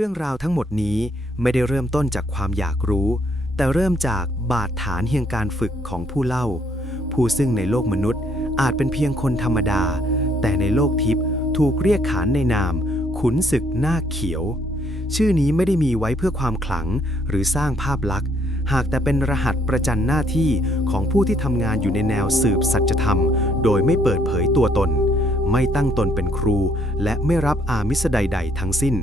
เรื่องราวทั้งหมดนี้ไม่ได้เริ่มต้นจากความอยากรู้ แต่เริ่มจากบาดฐานแห่งการฝึกของผู้เล่า ผู้ซึ่งในโลกมนุษย์อาจเป็นเพียงคนธรรมดา แต่ในโลกทิพย์ถูกเรียกขานในนาม ขุนศึกหน้าเขียว ชื่อนี้ไม่ได้มีไว้เพื่อความขลังหรือสร้างภาพลักษณ์ หากแต่เป็นรหัสประจันหน้าที่ของผู้ที่ทำงานอยู่ในแนวสืบสัจธรรม โดยไม่เปิดเผยตัวตน ไม่ตั้งตนเป็นครู และไม่รับอามิสใดๆทั้งสิ้น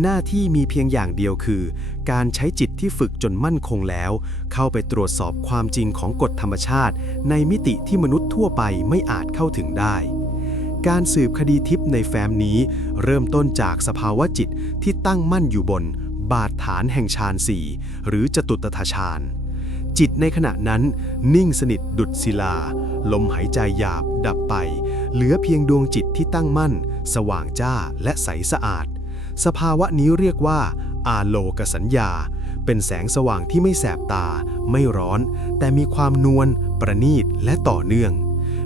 หน้าที่มีเพียงอย่างเดียวคือ การใช้จิตที่ฝึกจนมั่นคงแล้ว เข้าไปตรวจสอบความจริงของกฎธรรมชาติ ในมิติที่มนุษย์ทั่วไปไม่อาจเข้าถึงได้ การสืบคดีทิพย์ในแฟ้มนี้ เริ่มต้นจากสภาวะจิตที่ตั้งมั่นอยู่บน บาดฐานแห่งฌานสี่หรือจตุตถฌานจิตในขณะนั้นนิ่งสนิทดุดศิลา ลมหายใจหยาบดับไป เหลือเพียงดวงจิตที่ตั้งมั่น สว่างจ้าและใสสะอาด สภาวะนี้เรียกว่า อาโลกสัญญา เป็นแสงสว่างที่ไม่แสบตา ไม่ร้อน แต่มีความนวล ประณีต และต่อเนื่อง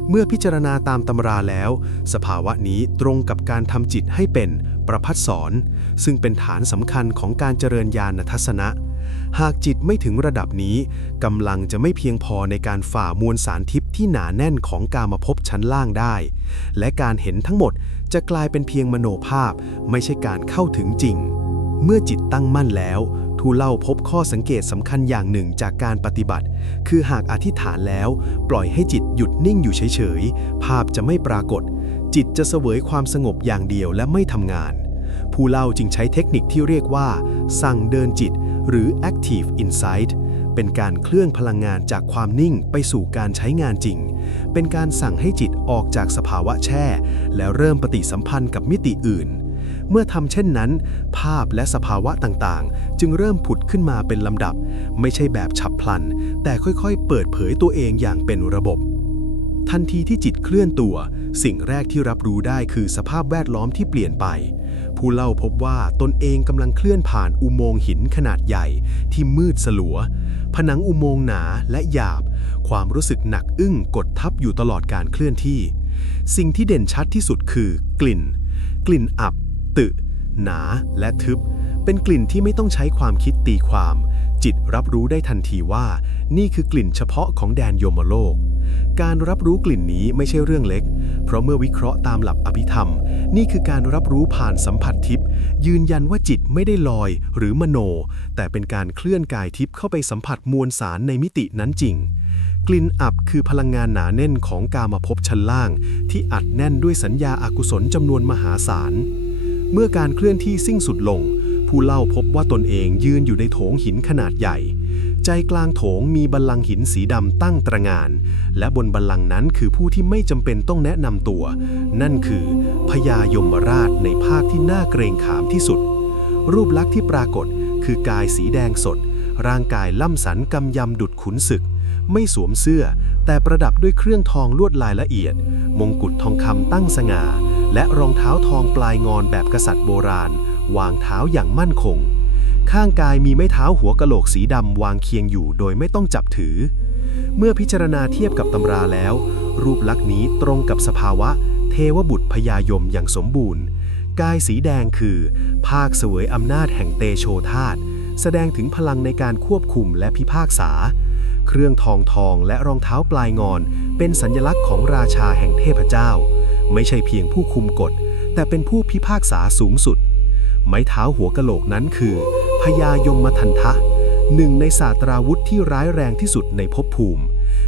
เมื่อพิจารณาตามตำราแล้ว สภาวะนี้ตรงกับการทำจิตให้เป็นประพัดสอน ซึ่งเป็นฐานสำคัญของการเจริญญาณทัศนะหากจิตไม่ถึงระดับนี้กำลังจะไม่เพียงพอในการฝ่ามวลสารทิพย์ที่หนาแน่นของกามภพชั้นล่างได้ และการเห็นทั้งหมด จะกลายเป็นเพียงมโนภาพ ไม่ใช่การเข้าถึงจริง เมื่อจิตตั้งมั่นแล้วทูเล่าพบข้อสังเกตสำคัญอย่างหนึ่งจากการปฏิบัติ คือหากอธิษฐานแล้ว ปล่อยให้จิตหยุดนิ่งอยู่เฉยๆ ภาพจะไม่ปรากฏ จิตจะเสวยความสงบอย่างเดียวและไม่ทำงาน ผู้เล่าจึงใช้เทคนิคที่เรียกว่า สั่งเดินจิต หรือ active insight เป็นการเคลื่อนพลังงานจากความนิ่งไปสู่การใช้งานจริง เป็นการสั่งให้จิตออกจากสภาวะแช่ แล้วเริ่มปฏิสัมพันธ์กับมิติอื่น เมื่อทำเช่นนั้น ภาพและสภาวะต่างๆ จึงเริ่มผุดขึ้นมาเป็นลำดับ ไม่ใช่แบบฉับพลัน แต่ค่อยๆ เปิดเผยตัวเองอย่างเป็นระบบทันทีที่จิตเคลื่อนตัว สิ่งแรกที่รับรู้ได้คือสภาพแวดล้อมที่เปลี่ยนไป ผู้เล่าพบว่าตนเองกำลังเคลื่อนผ่านอุโมงค์หินขนาดใหญ่ที่มืดสลัว ผนังอุโมงค์หนาและหยาบ ความรู้สึกหนักอึ้งกดทับอยู่ตลอดการเคลื่อนที่ สิ่งที่เด่นชัดที่สุดคือกลิ่น กลิ่นอับ ตึหนาและทึบ เป็นกลิ่นที่ไม่ต้องใช้ความคิดตีความ จิตรับรู้ได้ทันทีว่า นี่คือกลิ่นเฉพาะของแดนโยมโลก การรับรู้กลิ่นนี้ไม่ใช่เรื่องเล็ก เพราะเมื่อวิเคราะห์ตามหลักอภิธรรม นี่คือการรับรู้ผ่านสัมผัสทิพย์ยืนยันว่าจิตไม่ได้ลอยหรือมโน แต่เป็นการเคลื่อนกายทิพย์เข้าไปสัมผัสมวลสารในมิตินั้นจริง กลิ่นอับคือพลังงานหนาแน่นของกามภพชั้นล่าง ที่อัดแน่นด้วยสัญญาอากุศลจำนวนมหาศาล เมื่อการเคลื่อนที่สิ้นสุดลง ผู้เล่าพบว่าตนเองยืนอยู่ในโถงหินขนาดใหญ่ ใจกลางโถงมีบัลลังก์หินสีดำตั้งตระงาน และบนบัลลังก์นั้นคือผู้ที่ไม่จำเป็นต้องแนะนำตัว นั่นคือพญายมราชในภาคที่น่าเกรงขามที่สุด รูปลักษณ์ที่ปรากฏคือกายสีแดงสด ร่างกายล่ำสันกำยำดุดขุนศึก ไม่สวมเสื้อ แต่ประดับด้วยเครื่องทองลวดลายละเอียด มงกุฎทองคำตั้งสง่า และรองเท้าทองปลายงอนแบบกษัตริย์โบราณ วางเท้าอย่างมั่นคง ข้างกายมีไม้เท้าหัวกะโหลกสีดำวางเคียงอยู่โดยไม่ต้องจับถือ เมื่อพิจารณาเทียบกับตำราแล้ว รูปลักษณ์นี้ตรงกับสภาวะ เทวบุตรพญายมอย่างสมบูรณ์ กายสีแดงคือ ภาคเสวยอำนาจแห่งเตโชธาตแสดงถึงพลังในการควบคุมและพิพากษา เครื่องทองทองและรองเท้าปลายงอน เป็นสัญลักษณ์ของราชาแห่งเทพเจ้า ไม่ใช่เพียงผู้คุมกฎ แต่เป็นผู้พิพากษาสูงสุด ไม้เท้าหัวกะโหลกนั้นคือ ญายมทันทะ หนึ่งในศาสตราวุธที่ร้ายแรงที่สุดในภพภูมิ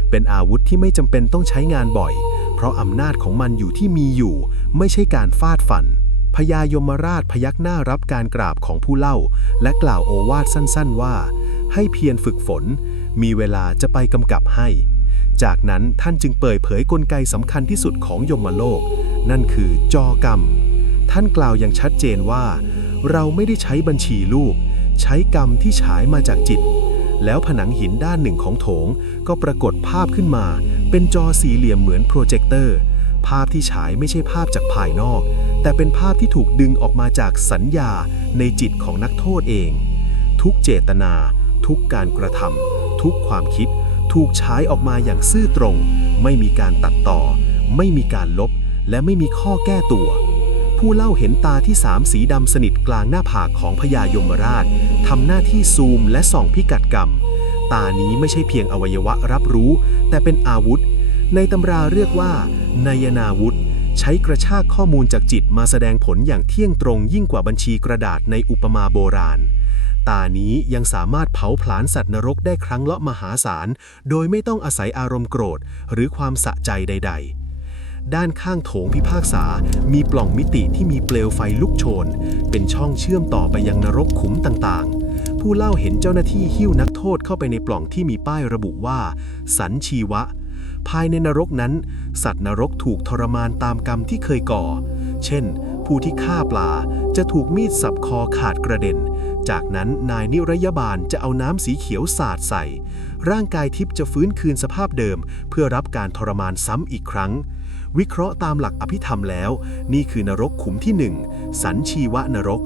เป็นอาวุธที่ไม่จำเป็นต้องใช้งานบ่อย เพราะอำนาจของมันอยู่ที่มีอยู่ ไม่ใช่การฟาดฟันพญายมราชพยักหน้ารับการกราบของผู้เล่า และกล่าวโอวาทสั้นๆว่า ให้เพียรฝึกฝน มีเวลาจะไปกำกับให้ จากนั้นท่านจึงเปิดเผยกลไกสำคัญที่สุดของยมโลก นั่นคือจอกรรม ท่านกล่าวอย่างชัดเจนว่า เราไม่ได้ใช้บัญชีลูก ใช้กรรมที่ฉายมาจากจิต แล้วผนังหินด้านหนึ่งของโถงก็ปรากฏภาพขึ้นมา เป็นจอสี่เหลี่ยมเหมือนโปรเจคเตอร์ ภาพที่ฉายไม่ใช่ภาพจากภายนอก แต่เป็นภาพที่ถูกดึงออกมาจากสัญญาในจิตของนักโทษเอง ทุกเจตนา ทุกการกระทำทุกความคิด ถูกฉายออกมาอย่างซื่อตรง ไม่มีการตัดต่อ ไม่มีการลบ และไม่มีข้อแก้ตัว ผู้เล่าเห็นตาที่สามสีดำสนิทกลางหน้าผากของพญายมราชทำหน้าที่ซูมและส่องพิกัดกรรม ตานี้ไม่ใช่เพียงอวัยวะรับรู้ แต่เป็นอาวุธ ในตำราเรียกว่านายนาวุธ ใช้กระชากข้อมูลจากจิตมาแสดงผลอย่างเที่ยงตรงยิ่งกว่าบัญชีกระดาษในอุปมาโบราณ ตานี้ยังสามารถเผาผลาญสัตว์นรกได้ครั้งละมหาศาล โดยไม่ต้องอาศัยอารมณ์โกรธ หรือความสะใจใด ๆ ด้านข้างโถงพิพากษา มีปล่องมิติที่มีเปลวไฟลุกโชน เป็นช่องเชื่อมต่อไปยังนรกขุมต่างๆ ผู้เล่าเห็นเจ้าหน้าที่หิ้วนักโทษเข้าไปในปล่องที่มีป้ายระบุว่า สันชีวะ ภายในนรกนั้น สัตว์นรกถูกทรมานตามกรรมที่เคยก่อ เช่น ผู้ที่ฆ่าปลาจะถูกมีดสับคอขาดกระเด็น จากนั้นนายนิรยบาลจะเอาน้ำสีเขียวสาดใส่ ร่างกายทิพย์จะฟื้นคืนสภาพเดิม เพื่อรับการทรมานซ้ำอีกครั้ง วิเคราะห์ตามหลักอภิธรรมแล้ว นี่คือนรกขุมที่หนึ่งสันชีวะนรก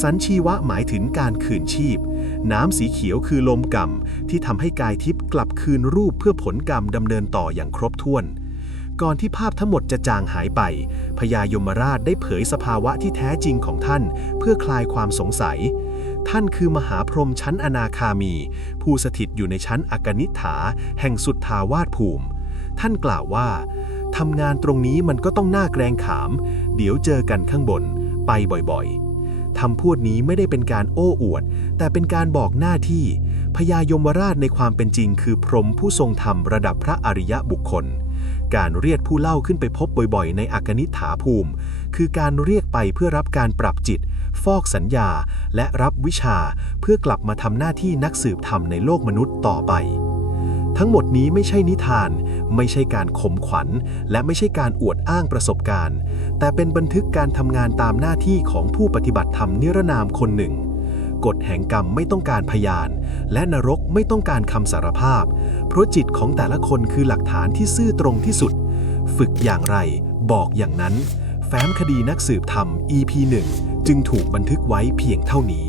สันชีวะหมายถึงการคืนชีพ น้ำสีเขียวคือลมกรรมที่ทำให้กายทิพย์กลับคืนรูปเพื่อผลกรรมดำเนินต่ออย่างครบถ้วน ก่อนที่ภาพทั้งหมดจะจางหายไป พญายมราชได้เผยสภาวะที่แท้จริงของท่าน เพื่อคลายความสงสัยท่านคือมหาพรหมชั้นอนาคามี ผู้สถิตอยู่ในชั้นอกนิฐา แห่งสุทธาวาสภูมิ ท่านกล่าวว่าทำงานตรงนี้มันก็ต้องหน่าแกรงขาม เดี๋ยวเจอกันข้างบน ไปบ่อยๆคำพูดนี้ไม่ได้เป็นการโอ้อวด แต่เป็นการบอกหน้าที่ พญายมราชในความเป็นจริง คือพรหมผู้ทรงธรรมระดับพระอริยะบุคคล การเรียกผู้เล่าขึ้นไปพบบ่อยๆ ในอากนิฐาภูมิ คือการเรียกไปเพื่อรับการปรับจิต ฟอกสัญญา และรับวิชา เพื่อกลับมาทำหน้าที่นักสืบธรรมในโลกมนุษย์ต่อไป ทั้งหมดนี้ไม่ใช่นิทาน ไม่ใช่การข่มขวัญ และไม่ใช่การอวดอ้างประสบการณ์ แต่เป็นบันทึกการทำงานตามหน้าที่ของผู้ปฏิบัติธรรมนิรนามคนหนึ่งกฎแห่งกรรมไม่ต้องการพยาน และนรกไม่ต้องการคำสารภาพ เพราะจิตของแต่ละคนคือหลักฐานที่ซื่อตรงที่สุด ฝึกอย่างไร บอกอย่างนั้น แฟ้มคดีนักสืบธรรม EP 1 จึงถูกบันทึกไว้เพียงเท่านี้